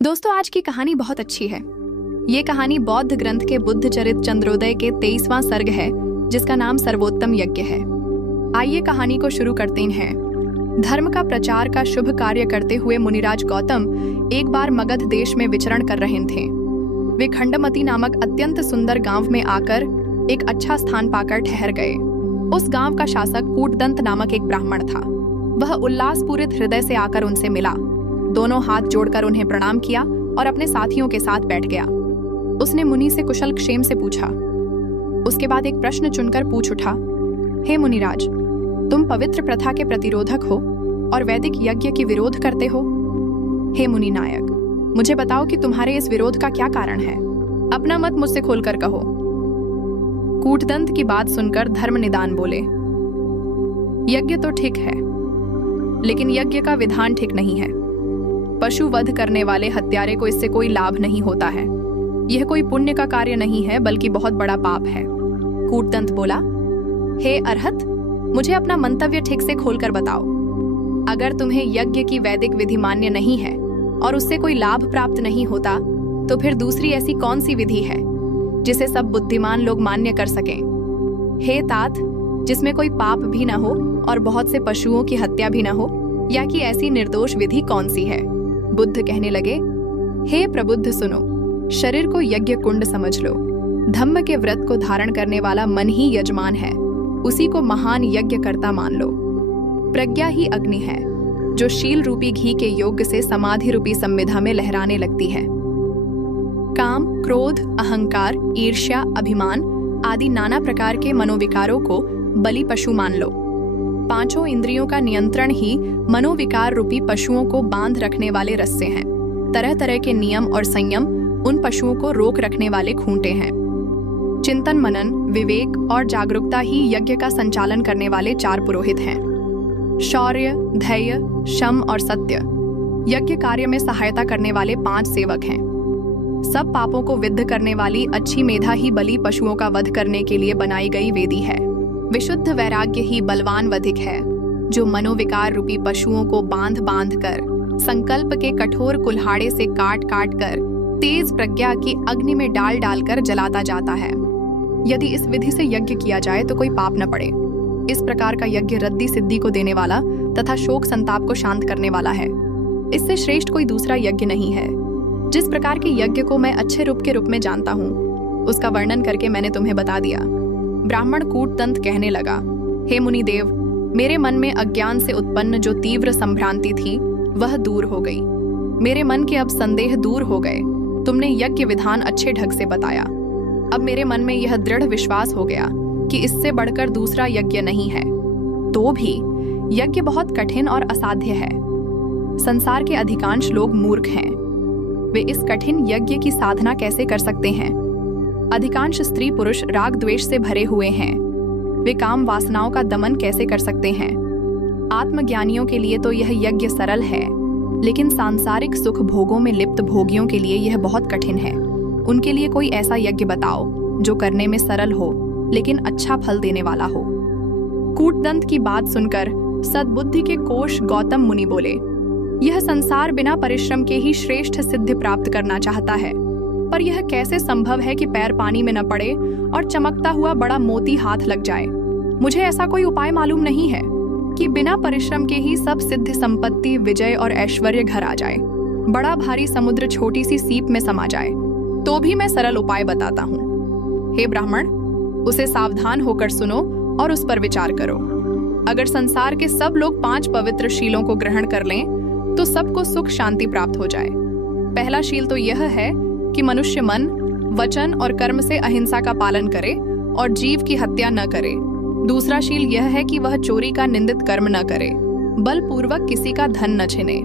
दोस्तों, आज की कहानी बहुत अच्छी है। ये कहानी बौद्ध ग्रंथ के बुद्ध चरित चंद्रोदय के 23वां सर्ग है, जिसका नाम सर्वोत्तम यज्ञ है। आइए कहानी को शुरू करते हैं। धर्म का प्रचार का शुभ कार्य करते हुए मुनिराज गौतम एक बार मगध देश में विचरण कर रहे थे। वे खंडमती नामक अत्यंत सुंदर गांव में आकर एक अच्छा स्थान पाकर ठहर गए। उस गांव का शासक कूटदंत नामक एक ब्राह्मण था। वह उल्लासपूरित हृदय से आकर उनसे मिला, दोनों हाथ जोड़कर उन्हें प्रणाम किया और अपने साथियों के साथ बैठ गया। उसने मुनि से कुशल क्षेम से पूछा। उसके बाद एक प्रश्न चुनकर पूछ उठा, हे मुनिराज, तुम पवित्र प्रथा के प्रतिरोधक हो और वैदिक यज्ञ की विरोध करते हो। हे मुनि नायक, मुझे बताओ कि तुम्हारे इस विरोध का क्या कारण है। अपना मत मुझसे खोलकर कहो। कूटदंत की बात सुनकर धर्मनिदान बोले, यज्ञ तो ठीक है, लेकिन यज्ञ का विधान ठीक नहीं है। पशु वध करने वाले हत्यारे को इससे कोई लाभ नहीं होता है। यह कोई पुण्य का कार्य नहीं है, बल्कि बहुत बड़ा पाप है। कूटदंत बोला, हे अरहत, मुझे अपना मंतव्य ठीक से खोलकर बताओ। अगर तुम्हें यज्ञ की वैदिक विधि मान्य नहीं है और उससे कोई लाभ प्राप्त नहीं होता, तो फिर दूसरी ऐसी कौन सी विधि है जिसे सब बुद्धिमान लोग मान्य कर सकें? हे तात, जिसमें कोई पाप भी न हो और बहुत से पशुओं की हत्या भी न हो, या कि ऐसी निर्दोष विधि कौन सी है? बुद्ध कहने लगे, हे प्रबुद्ध सुनो, शरीर को यज्ञ कुंड समझ लो। धम्म के व्रत को धारण करने वाला मन ही यजमान है, उसी को महान यज्ञ करता मान लो। प्रज्ञा ही अग्नि है, जो शील रूपी घी के योग से समाधि रूपी संविधा में लहराने लगती है। काम, क्रोध, अहंकार, ईर्ष्या, अभिमान आदि नाना प्रकार के मनोविकारों को बलि पशु मान लो। पांचों इंद्रियों का नियंत्रण ही मनोविकार रूपी पशुओं को बांध रखने वाले रस्से हैं। तरह तरह के नियम और संयम उन पशुओं को रोक रखने वाले खूंटे हैं। चिंतन, मनन, विवेक और जागरूकता ही यज्ञ का संचालन करने वाले 4 पुरोहित हैं। शौर्य, धैर्य, शम और सत्य यज्ञ कार्य में सहायता करने वाले 5 सेवक हैं। सब पापों को विद्ध करने वाली अच्छी मेधा ही बलि पशुओं का वध करने के लिए बनाई गई वेदी है। विशुद्ध वैराग्य ही बलवान वधिक है, जो मनोविकार रूपी पशुओं को बांध बांध कर, संकल्प के कठोर कुल्हाड़े से काट काट कर, तेज प्रज्ञा की अग्नि में डाल डाल कर जलाता जाता है। यदि इस विधि से यज्ञ किया जाए तो कोई पाप न पड़े। इस प्रकार का यज्ञ रद्दी सिद्धि को देने वाला तथा शोक संताप को शांत करने वाला है। इससे श्रेष्ठ कोई दूसरा यज्ञ नहीं है। जिस प्रकार के यज्ञ को मैं अच्छे रूप के रूप में जानता हूँ, उसका वर्णन करके मैंने तुम्हें बता दिया। ब्राह्मण कूटदंत कहने लगा, हे मुनिदेव, मेरे मन में अज्ञान से उत्पन्न जो तीव्र संभ्रांति थी, वह दूर हो गई। मेरे मन के अब संदेह दूर हो गए। तुमने यज्ञ विधान अच्छे ढंग से बताया। अब मेरे मन में यह दृढ़ विश्वास हो गया कि इससे बढ़कर दूसरा यज्ञ नहीं है। तो भी यज्ञ बहुत कठिन और असाध्य है। संसार के अधिकांश लोग मूर्ख हैं। वे इस कठिन यज्ञ की साधना कैसे कर सकते हैं? अधिकांश स्त्री पुरुष राग द्वेष से भरे हुए हैं। वे काम वासनाओं का दमन कैसे कर सकते हैं? आत्मज्ञानियों के लिए तो यह यज्ञ सरल है, लेकिन सांसारिक सुख भोगों में लिप्त भोगियों के लिए यह बहुत कठिन है। उनके लिए कोई ऐसा यज्ञ बताओ जो करने में सरल हो, लेकिन अच्छा फल देने वाला हो। कूटदंत की बात सुनकर सद्बुद्धि के कोश गौतम मुनि बोले, यह संसार बिना परिश्रम के ही श्रेष्ठ सिद्धि प्राप्त करना चाहता है, पर यह कैसे संभव है कि पैर पानी में न पड़े और चमकता हुआ बड़ा मोती हाथ लग जाए? मुझे ऐसा कोई उपाय मालूम नहीं है कि बिना परिश्रम के ही सब सिद्धि, संपत्ति, विजय और ऐश्वर्य घर आ जाए। बड़ा भारी समुद्र छोटी सी सीप में समा जाए, तो भी मैं सरल उपाय बताता हूँ। हे ब्राह्मण, उसे सावधान होकर सुनो और उस पर विचार करो। अगर संसार के सब लोग 5 पवित्र शीलों को ग्रहण कर लें, तो सबको सुख शांति प्राप्त हो जाए। पहला शील तो यह है कि मनुष्य मन, वचन और कर्म से अहिंसा का पालन करे और जीव की हत्या न करे। दूसरा शील यह है कि वह चोरी का निंदित कर्म न करे, बलपूर्वक किसी का धन न छिने।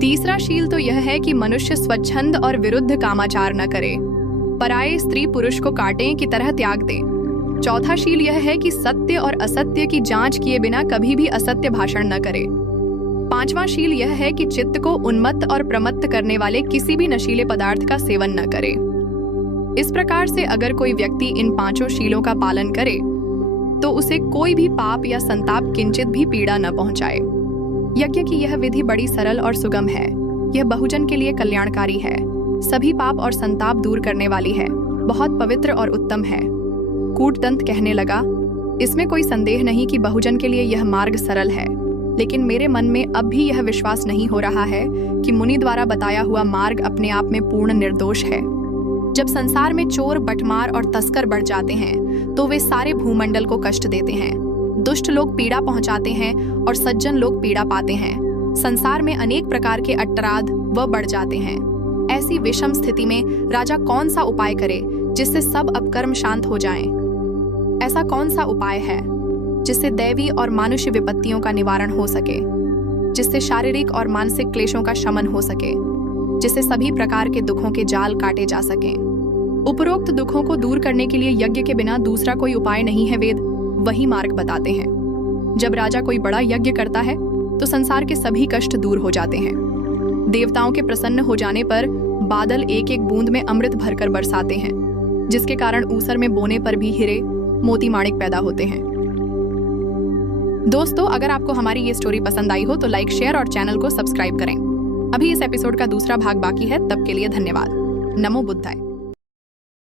तीसरा शील तो यह है कि मनुष्य स्वच्छंद और विरुद्ध कामाचार न करे, पराये स्त्री पुरुष को कांटे की तरह त्याग दे। चौथा शील यह है कि सत्य और असत्य की जांच किए बिना कभी भी असत्य भाषण न करे। पांचवा शील यह है कि चित्त को उन्मत्त और प्रमत्त करने वाले किसी भी नशीले पदार्थ का सेवन न करे। इस प्रकार से अगर कोई व्यक्ति इन 5 शीलों का पालन करे, तो उसे कोई भी पाप या संताप किंचित भी पीड़ा न पहुंचाए। यज्ञ की यह विधि बड़ी सरल और सुगम है। यह बहुजन के लिए कल्याणकारी है, सभी पाप और संताप दूर करने वाली है, बहुत पवित्र और उत्तम है। कूटदंत कहने लगा, इसमें कोई संदेह नहीं कि बहुजन के लिए यह मार्ग सरल है, लेकिन मेरे मन में अब भी यह विश्वास नहीं हो रहा है कि मुनि द्वारा बताया हुआ मार्ग अपने आप में पूर्ण निर्दोष है। जब संसार में चोर, बटमार और तस्कर बढ़ जाते हैं तो वे सारे भूमंडल को कष्ट देते हैं। दुष्ट लोग पीड़ा पहुंचाते हैं और सज्जन लोग पीड़ा पाते हैं। संसार में अनेक प्रकार के अपराध व बढ़ जाते हैं। ऐसी विषम स्थिति में राजा कौन सा उपाय करे जिससे सब अपकर्म शांत हो जाएं? ऐसा कौन सा उपाय है जिससे दैवी और मानुष्य विपत्तियों का निवारण हो सके, जिससे शारीरिक और मानसिक क्लेशों का शमन हो सके, जिससे सभी प्रकार के दुखों के जाल काटे जा सकें? उपरोक्त दुखों को दूर करने के लिए यज्ञ के बिना दूसरा कोई उपाय नहीं है। वेद वही मार्ग बताते हैं। जब राजा कोई बड़ा यज्ञ करता है तो संसार के सभी कष्ट दूर हो जाते हैं। देवताओं के प्रसन्न हो जाने पर बादल एक एक बूंद में अमृत भरकर बरसाते हैं, जिसके कारण ऊसर में बोने पर भी हीरे, मोती, माणिक पैदा होते हैं। दोस्तों, अगर आपको हमारी ये स्टोरी पसंद आई हो तो लाइक, शेयर और चैनल को सब्सक्राइब करें। अभी इस एपिसोड का दूसरा भाग बाकी है, तब के लिए धन्यवाद। नमो बुद्धाय।